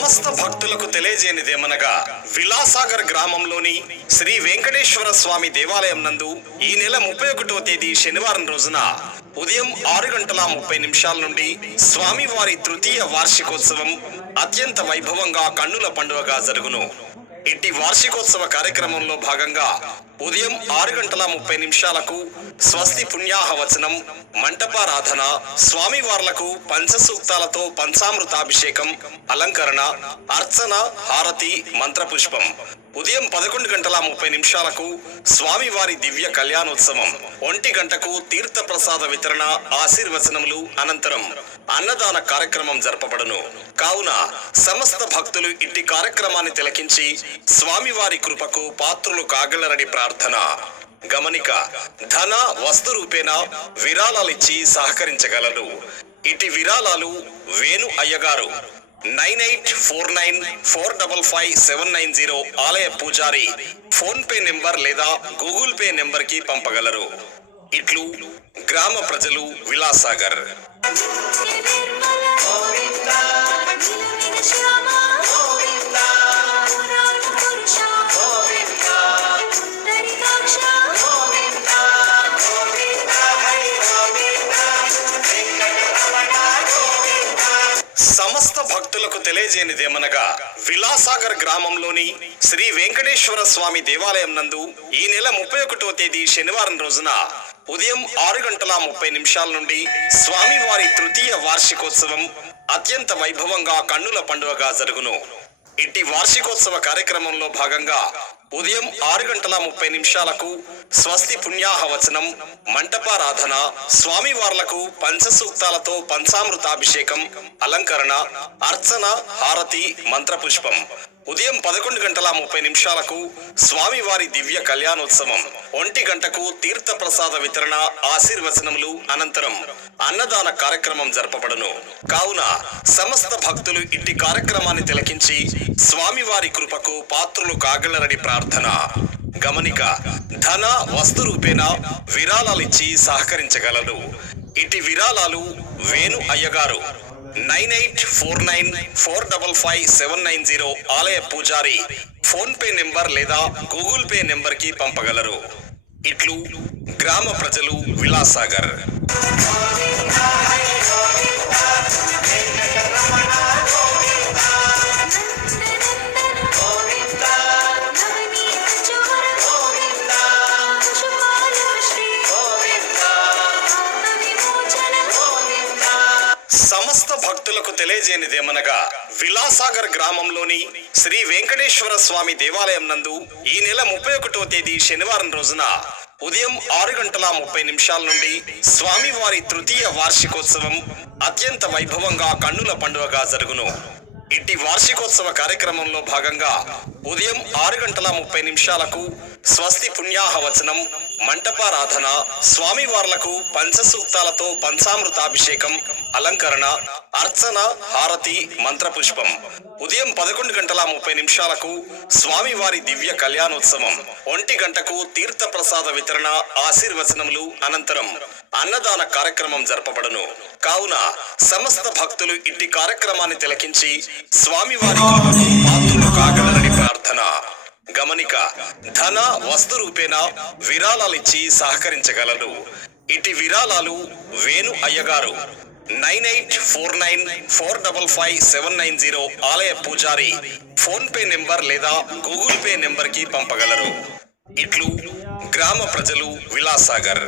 సమస్త భక్తులకు తెలియజేయనిదేమనగా విలాసాగర్ గ్రామంలోని శ్రీ వెంకటేశ్వర స్వామి దేవాలయం నందు ఈ నెల ముప్పై ఒకటో తేదీ శనివారం రోజున ఉదయం ఆరు గంటల ముప్పై నిమిషాల నుండి స్వామివారి తృతీయ వార్షికోత్సవం అత్యంత వైభవంగా కన్నుల పండుగగా జరుగును. ఇట్టి వార్షికోత్సవ కార్యక్రమంలో భాగంగా ఉదయం ఆరు గంటల ముప్పై నిమిషాలకు స్వస్తి పుణ్యాహవచనం మంటపారాధన స్వామివార్లకు పంచసూక్తాలతో పంచామృతాభిషేకం అలంకరణ అర్చన హారతి మంత్రపుష్పం. ఉదయం పదకొండు గంటల ముప్పై నిమిషాలకు స్వామివారి దివ్య కళ్యాణోత్సవం. ఒంటి గంటకు తీర్థ ప్రసాద వితరణ ఆశీర్వచనములు అనంతరం అన్నదాన కార్యక్రమం జరపబడును. కావున సమస్త భక్తులు ఇట్టి కార్యక్రమాన్ని తిలకించి స్వామివారి కృపకు పాత్రులు కాగలరని ప్రార్థన. గమనిక ధన వస్తు రూపేణ విరాళాలిచ్చి సహకరించగలరు. ఇటు విరాళాలు వేణు అయ్యగారు nine eight four nine four double five seven nine zero ఆలయ పూజారి ఫోన్పే నెంబర్ లేదా గూగుల్ పే నెంబర్కి పంపగలరు. ఇట్లు గ్రామ ప్రజలు విలాసాగర్. సమస్త భక్తులకు తెలియజేయనిదేమనగా విలాసాగర్ గ్రామంలోని శ్రీ వెంకటేశ్వర స్వామి దేవాలయం నందు ఈ నెల ముప్పై ఒకటో తేదీ శనివారం రోజున ఉదయం ఆరు గంటల ముప్పై నిమిషాల నుండి స్వామివారి తృతీయ వార్షికోత్సవం అత్యంత వైభవంగా కన్నుల పండుగగా జరుగును. ఇట్టి వార్షికోత్సవ కార్యక్రమంలో భాగంగా ఉదయం ఆరు గంటల ముప్పై నిమిషాలకు స్వస్తి పుణ్యాహవచనం మంటపారాధన స్వామివార్లకు పంచసూక్తాలతో పంచామృతాభిషేకం అలంకరణ అర్చన హారతి మంత్రపుష్పం. ఉదయం పదకొండు గంటల ముప్పై నిమిషాలకు స్వామివారి దివ్య కళ్యాణోత్సవం. ఒంటి గంటకు తీర్థ ప్రసాద వితరణ ఆశీర్వచనములు అనంతరం అన్నదాన కార్యక్రమం జరపబడును. కావున సమస్త భక్తులు ఇట్టి కార్యక్రమాన్ని తిలకించి స్వామివారి కృపకు పాత్రులు కాగలరని ప్రార్థన గమనిక ధన వస్తు రూపేణ విరాళాలిచ్చి సహకరించగలరు ఇటు విరాళాలు వేణు అయ్యగారు. Nine eight four nine four double five seven nine zero ఆలయ పూజారి ఫోన్ పే నెంబర్ లేదా గూగుల్ పే నెంబర్కి పంపగలరు. ఇట్లు గ్రామ ప్రజలు విలాసాగర్. సమస్త భక్తులకు తెలియజేయనిదేమనగా విలాసాగర్ గ్రామంలోని శ్రీ వెంకటేశ్వర స్వామి దేవాలయం నందు ఈ నెల ముప్పై ఒకటో తేదీ శనివారం రోజున ఉదయం ఆరు గంటల ముప్పై నిమిషాల నుండి స్వామివారి తృతీయ వార్షికోత్సవం అత్యంత వైభవంగా కన్నుల పండుగగా జరుగును. ఇట్టి వార్షికోత్సవ కార్యక్రమంలో భాగంగా ఉదయం ఆరు గంటల ముప్పై నిమిషాలకు స్వస్తి పుణ్యాహవచనం మంటపారాధన స్వామివార్లకు పంచసూక్తాలతో పంచామృతాభిషేకం అలంకరణ అర్చన హారతి మంత్రపుష్పం. ఉదయం పదకొండు గంటల ముప్పై నిమిషాలకు స్వామివారి దివ్య కళ్యాణోత్సవం. ఒంటి గంటకు తీర్థ ప్రసాద వితరణ ఆశీర్వచనములు అనంతరం అన్నదాన కార్యక్రమం జరపబడును. కావున సమస్త భక్తులు ఇట్టి కార్యక్రమాన్ని తిలకించి స్వామివారి కాగలరని ప్రార్థన. గమనిక ధన వస్తు రూపేణ విరాళాలిచ్చి సహకరించగలరు. ఇటు విరాళాలు వేణు అయ్యగారు nine eight four nine four double five seven nine zero ఆలయ పూజారి ఫోన్ పే నెంబర్ లేదా గూగుల్ పే నెంబర్కి పంపగలరు. ఇట్లు గ్రామ ప్రజలు విలాసాగర్.